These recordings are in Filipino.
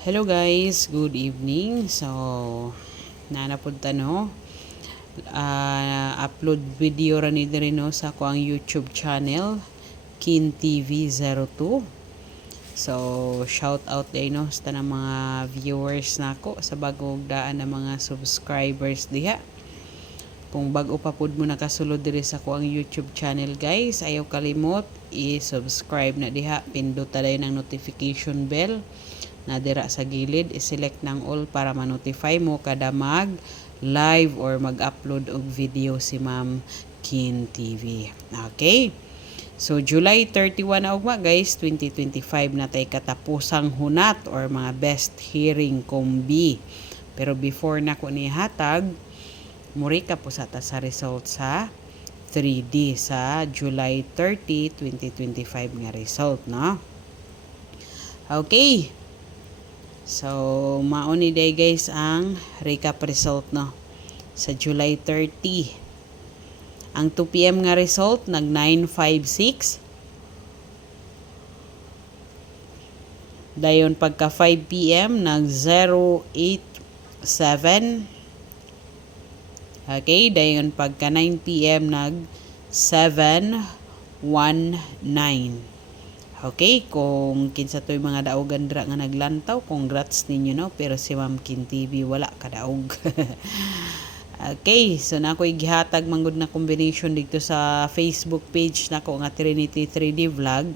Hello guys, good evening. So, nanapunta no. Upload video ra ni diri no sa ko ang YouTube channel Kin TV 02. So, shout out day no sa tanang mga viewers nako sa bagong daan na mga subscribers diha. Kung bago pa pud mo nakasulod diri sa ko ang YouTube channel guys, ayaw kalimot i-subscribe na diha, pindot taday ng notification bell na dira sa gilid, i-select ng all para ma-notify mo kada mag live or mag-upload og video si Ma'am Kin TV. Okay? So July 31 na ugma guys, 2025 na tay katapusang hunat or mga best hearing kombi. Pero before na ko ni hatag, muri ka po sa ta sa result sa 3D sa July 30, 2025 nga result, no? Okay. So, mauni day guys ang recap result no sa July 30. Ang 2 PM nga result nag 956. Dayon pagka 5 PM nag 087. Okay, dayon pagka 9 PM nag 719. Okay, kung kinsa to'y mga daogan dra nga naglantaw, congrats ninyo no, pero si Ma'am Kin TV wala kadaog. Okay, so na ako'y gihatag manggod na combination dito sa Facebook page nako nga Trinity 3D Vlog.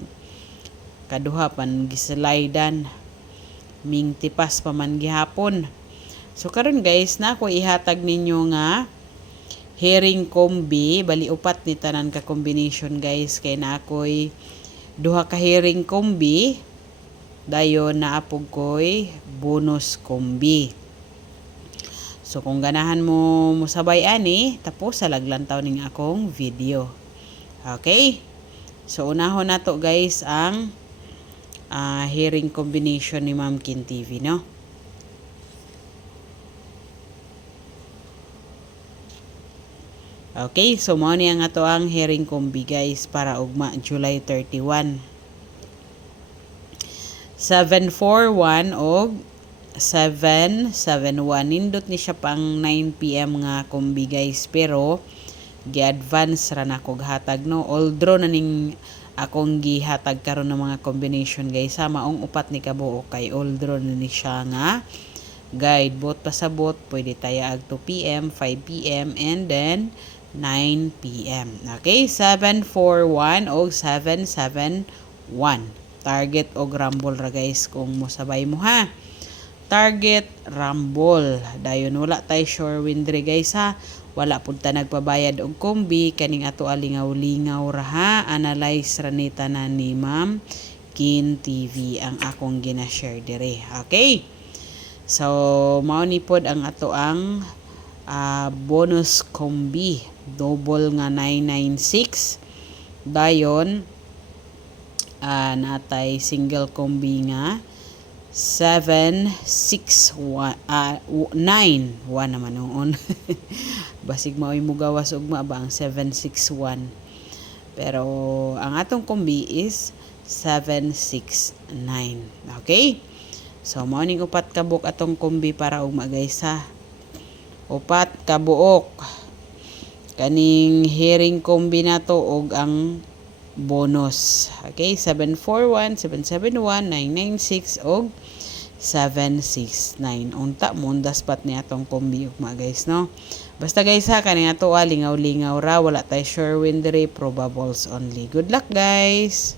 Kaduha pan gislidan, ming tipas pa man gihapon. So karon guys, na ako ihatag ninyo nga hearing kombi, bali upat ni tanan ka combination guys, kay na ako'y duha ka hearing kombi, dayon naapog ko'y bonus kombi. So kung ganahan mo musabay ani, tapos salaglantaw ning akong video. Okay? So unahon nato guys ang hearing combination ni Ma'am Kin TV, no? Okay, so mao ni ang ato ang hearing kombi guys para ugma July 31. 741 og 771. Nindot ni siya pang 9 PM nga kombi guys, pero gi-advance ra na kog hatag no. All draw na ning akong gihatag karon ng mga combination guys. Sa maong upat ni kabuo kay all draw na ni siya nga guide. Bot pasabot pwede taya ag 2 PM, 5 PM and then 9 PM. Okay, 741 o 771. Target o rumble ra guys kung musabay mo ha. Target rumble. Dayon wala tay sure win dre guys ha. Wala pud ta nagpabayad og kombi, kaning ato alingaw-lingaw ra ha. Analyze ra ni tanan ni Ma'am Kin TV ang akong gina-share dire. Okay? So mao ni pod ang ato ang bonus kombi, double nga 996. Dayon natay single kombi nga 761 91 naman noon. Basig mao'y mugawas ugma ba ang 761, pero ang atong kombi is 769. Okay, so mao ning upat ka buok atong kombi para ugma guys ha. Upat ka buok kaning hearing kombi nato og ang bonus. Okay, 741, 771, 996 og 769. Unta mo daspat ni atong kombi ugma guys no. Basta guys ha, kaning ato lingaw-lingaw ra, wala tay sure win diri, probables only. Good luck guys.